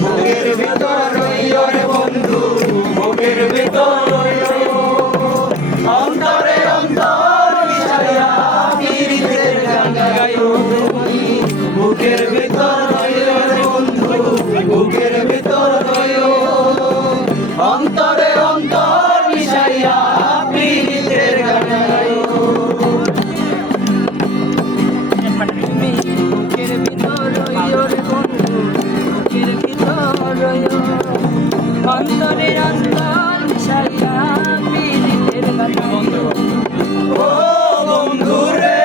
বুকের ভিতর রইও রে বন্ধু, বুকের ভিতর রইও, অন্তরে অন্তর মিশাইয়া পীড়িতের গান গাইও তুমি। বুকের ভিতর রইও রে বন্ধু, বুকের ভিতর রইও, অন্তরে অন্তর মিশাইয়া পীড়িতের গান গাইও। বুকের ভিতর রইও রে বন্ধু, বুকের ভিতর রইও, অন্তরে অন্তর মিশাইয়া পীড়িতের গান গাইও। ও বন্ধু রে,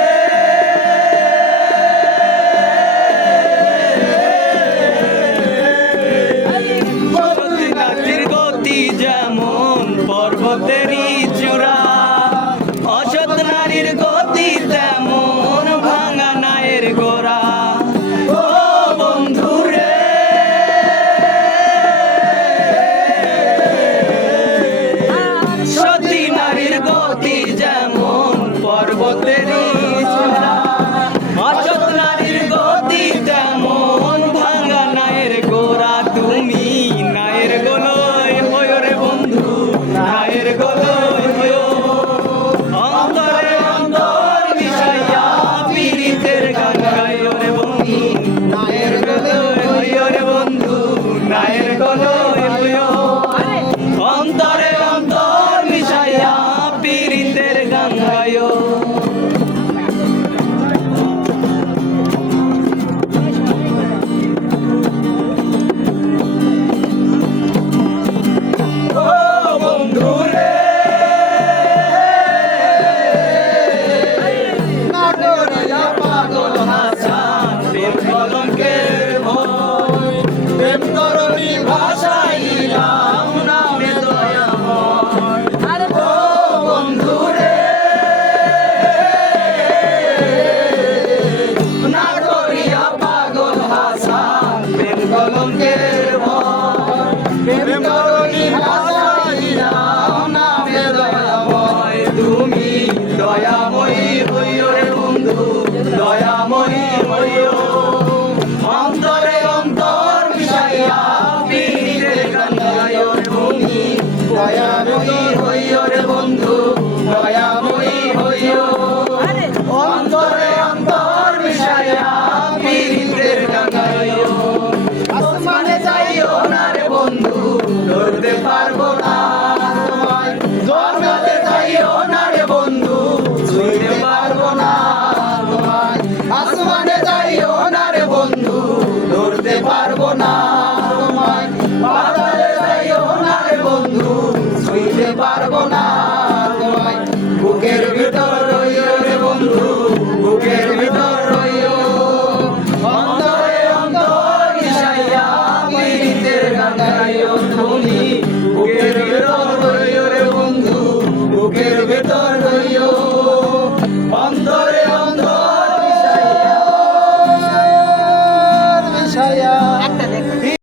নাচের গতি যেমন পর্বতেরই চূড়া, অসৎ নারীর গতি তেমন ভাঙা নায়ের গোড়া। ও বন্ধু রে, সতী নারীর গতি যেমন পর্বতেরই চূড়া, অসৎ নারীর গতি তেমন ভাঙা নায়ের গোড়া। তুমি নায়ের গোলয় হইও রে বন্ধু, নায়ের গোলয় হইও, অন্তরে অন্তর মিশাইয়া পীড়িতের গান গাইও রে বন্ধু। নায়ের গোলয় হইও রে বন্ধু, নায়ের গোলয় হইও, অন্তরে অন্তর মিশাইয়া পীড়িতের গান গাইও। ও বন্ধু রে, নাগরিয়া পাগল হাসান প্রেম কলঙ্কের ভয়, প্রেম তরণী ভাষাইলাম নামে দয়াময়। ও বন্ধু রে, নাগরিয়া পাগল হাসান প্রেম কলঙ্কের ভয়, প্রেম তরণী ভাষাইলাম নামে দয়াময়। তুমি দয়াময়ী হইও রে বন্ধু, দয়াময়ী হইও, অন্তরে অন্তর মিশাইয়া পীড়িতের গান গাইও। তুমি দয়াময়ী হইও রে বন্ধু, দয়াময়ী হইও, অন্তরে অন্তর মিশাইয়া পীড়িতের গান গাইও। আসমানে যাইও না রে বন্ধু, ধরতে পারবো না তোমায়, জন্নাতে যাইও না রে বন্ধু, ছুঁইতে পারবো না তোমায়। আসমানে যাইও না রে বন্ধু, ধরতে পারবো না তোমায়, পাতালে যাইও না রে বন্ধু, ছুঁইতে পারবো না তোমায়। বুকের ভিতর রইও রে বন্ধু, বুকের ভিতর রইও, অন্তরে অন্তর মিশাইয়া পীড়িতের গান গাইও তুমি। বুকের